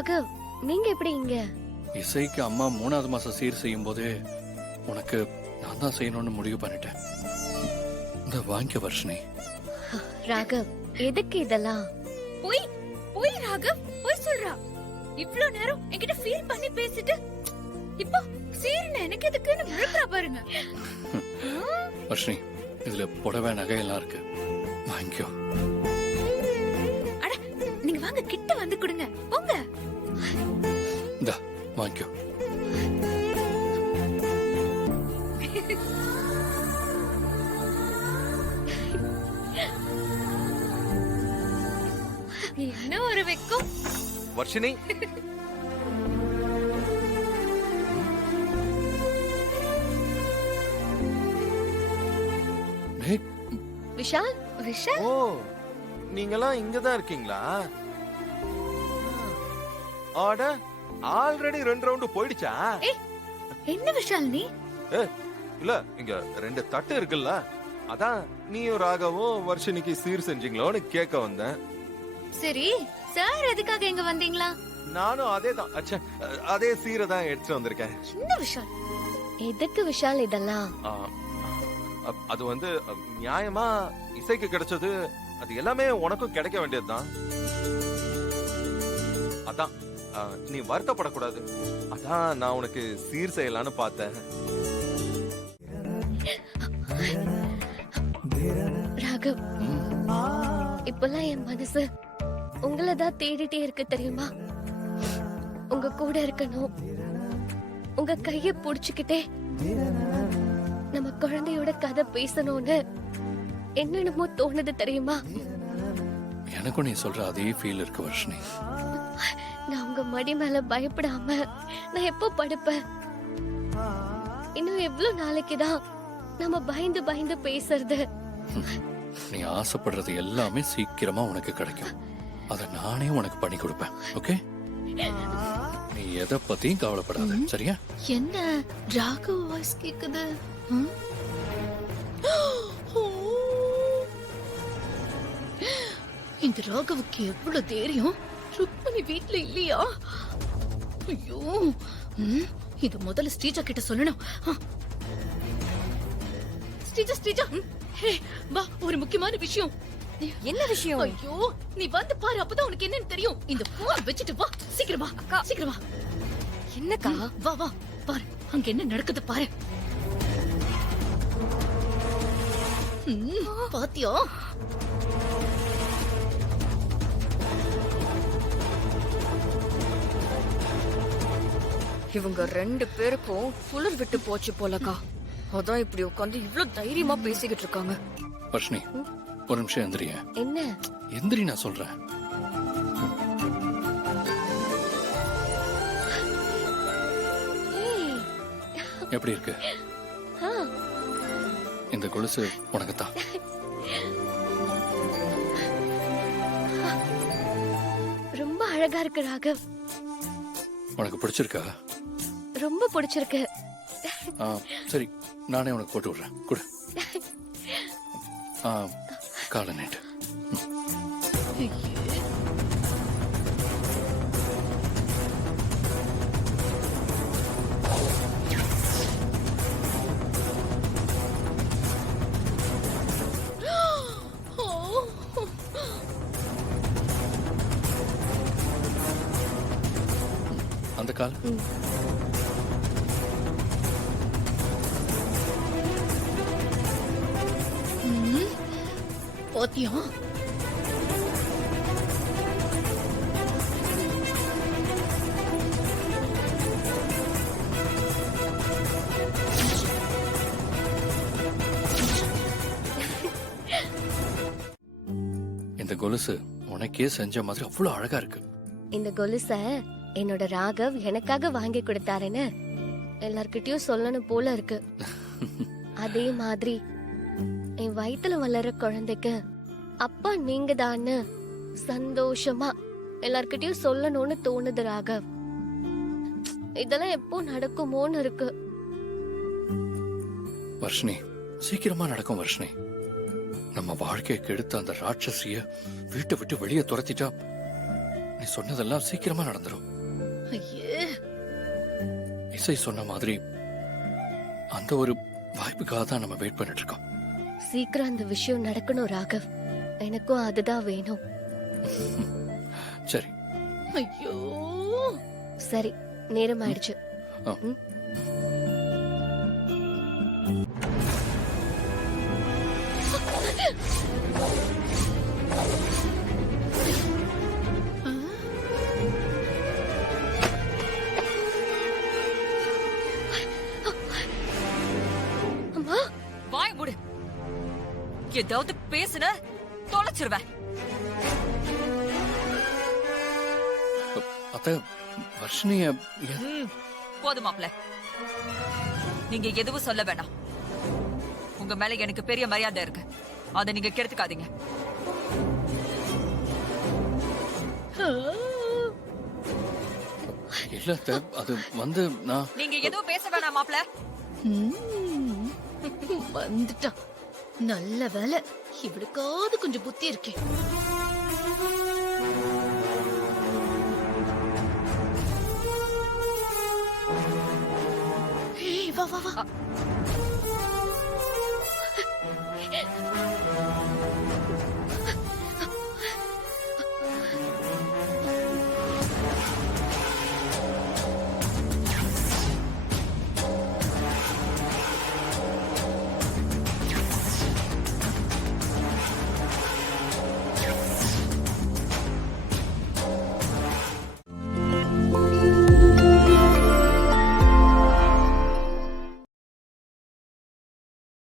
ராகவ், நீங்க எப்படி இங்க? இசைக்கு அம்மா 3வது மாசம் சீர் செய்யும் போதே உனக்கு நான் தான் செய்யணும்னு முடிவு பண்ணிட்டேன். இந்த வாங்கிக்க வர்ஷினி. ராகவ், எதுக்கு இதெல்லாம்? போய் போய் ராகவ், போய் சொல்றா. இவ்ளோ நேரம் என்கிட்ட ஃபீல் பண்ணி பேசிட்டு இப்போ சீர்னு எனக்கு எதுக்குன்னு முழுக்கறா பாருங்க. வர்ஷினி, இதுல புடவை நகையெல்லாம் இருக்கு, வாங்கிக்கோ. அட, நீங்க வாங்க, கிட்ட வந்து கொடுங்க, போங்க. இந்தா வாங்கிக்கோ. என்ன ஒரு வெக்கம். வர்ஷினி, டேய், விஷால், விஷால், ஓ நீங்கெல்லாம் இங்கதான் இருக்கீங்களா? ஆட ஆல்ரெடி 2 ரவுண்ட் போயிடுச்சா? என்ன விஷால் நீ? இல்ல, இங்க 2 தட்டு இருக்குல்ல, அதான் நீயும் ராகவும் வர்ஷினிக்கு சீர் செஞ்சீங்களோன்னு கேட்க வந்தேன். சரி, சார் எதுக்காக இங்க வந்தீங்களா? நானும் அதே சீரை தான் எடுத்துட்டு வந்திருக்கேன். என்ன விஷால்? எதுக்கு விஷால் இதெல்லாம்? அது வந்து நியாயமா இசைக்கு கிடைச்சது, அது எல்லாமே உனக்கும் கிடைக்க வேண்டியதுதான். அதான் நீ வருத்தப்படக்கூடாது, அதான் நான் உனக்கு சீர் செய்யலான்னு பார்த்தேன். ராகவ், இப்பெல்லாம் என் மனசு உங்களதான் தேடிட்டே இருக்கு தெரியுமா? உங்க கூட இருக்கணும், உங்க கைய புடிச்சுக்கிட்டே நம்ம குழந்தையோட கதை பேசணும்னு என்னென்னமோ தோணுது தெரியுமா? எனக்கும் நீ சொல்ற அதே ஃபீல் இருக்கு வர்ஷினி. நான் உங்க மடி மேல பயப்படாம நான் எப்போ படுப்பேன்? இன்னும் எவ்வளவு நாளைக்குதான் நம்ம பயந்து பயந்து பேசுறது? நீ ஆசைப்படுறது எல்லாமே சீக்கிரமா உனக்கு கிடைக்கும். அத நானே உனக்கு பண்ணி கொடுப்பேன். ஓகே, நீ எதை பத்தியும் கவலைப்படாத, சரியா? என்ன ராகவ் வாய்ஸ் கேக்குது? இந்த ராகவுக்கு எவ்வளவு தைரியம்! ருக்மணி வீட்ல இல்லையா? ஐயோ, இது முதல்ல ஸ்ரீஜா கிட்ட சொல்லணும். ஸ்ரீஜா, ஹே, வா, ஒரு முக்கியமான விஷயம். என்ன விஷயம்? ஐயோ, நீ வந்து பாரு, அப்பதான் உனக்கு என்னன்னு தெரியும். இந்த போன் வச்சுட்டு வா, சீக்கிரம் வா, சீக்கிரம் வா. என்னக்கா? வா வா, பாரு அங்க என்ன நடக்குது பாரு. பாத்தியா? இவங்க 2 பேருக்கும் குளிர் விட்டு போச்சு போலக்கா. அதான் இப்படி உட்காந்து இவ்ளோ தைரியமா பேசிக்கிட்டு இருக்காங்க. வர்ஷினி, ஒரு நிமிஷம் எந்திரிய. என்ன? எந்திரி, நான் சொல்றேன். எப்படி இருக்கு இந்த கொலுசு? உனக்குத்தான். ரொம்ப அழகா இருக்கு ராகவ். உனக்கு பிடிச்சிருக்கா? ரொம்ப பிடிச்சிருக்கு. சரி, நானே உனக்கு போட்டு விடுறேன். கொடு. காலை நீட்டு. அந்த கால். பாத்தியா? இந்த கொலுசு உனக்கே செஞ்ச மாதிரி அவ்வளவு அழகா இருக்கு. இந்த கொலுச என்னோட ராகவ் எனக்காக வாங்கி கொடுத்தாருன்னு எல்லார்கிட்டயும் சொல்லணும் போல இருக்கு. அதே மாதிரி என் வயித்துல வளர குழந்தைக்கு அப்பா நீங்க தான்னு சந்தோஷமா எல்லார்கிட்டயும் சொல்லணும்னு தோணுது ராகவ். இதெல்லாம் எப்போ நடக்குமோன்னு இருக்கு. வர்ஷினி, சீக்கிரமா நடக்கும் வர்ஷினி. நம்ம வாழ்க்கையை கெடுத்த அந்த ராட்சசிய வீட்டை விட்டு வெளியே துரத்திட்டா நீ சொன்னதெல்லாம் சீக்கிரமா நடந்துரும். ஐயே இசை சொன்ன மாதிரி அந்த ஒரு வாய்ப்புக்காக தான் நம்ம வெயிட் பண்ணிட்டு இருக்கோம். சீக்கிரம் அந்த விஷயம் நடக்கணும் ராகவ். எனக்கும் அதுதான் வேணும். சரி. ஐயோ சரி, நேரம் ஆயிடுச்சு. ஆ. ம். அம்மா, வாய் மூடு. ஏதாவது பேசுன தொலைச்சிருவேன். அத்த வர்ஷினிய போதும் மாப்ள, நீங்க எதுவும் சொல்ல வேணாம். உங்க மேல எனக்கு பெரிய மரியாதை இருக்கு, அதை நீங்க கெடுத்துக்காதீங்க. இல்ல அத்த, அது வந்து நான் நீங்க எதுவும் பேச வேணாம் மாப்ள. வந்துட்டான். நல்ல வேலை, இவளுக்காவது கொஞ்சம் புத்தி இருக்கே. ஏய், வா வா வா.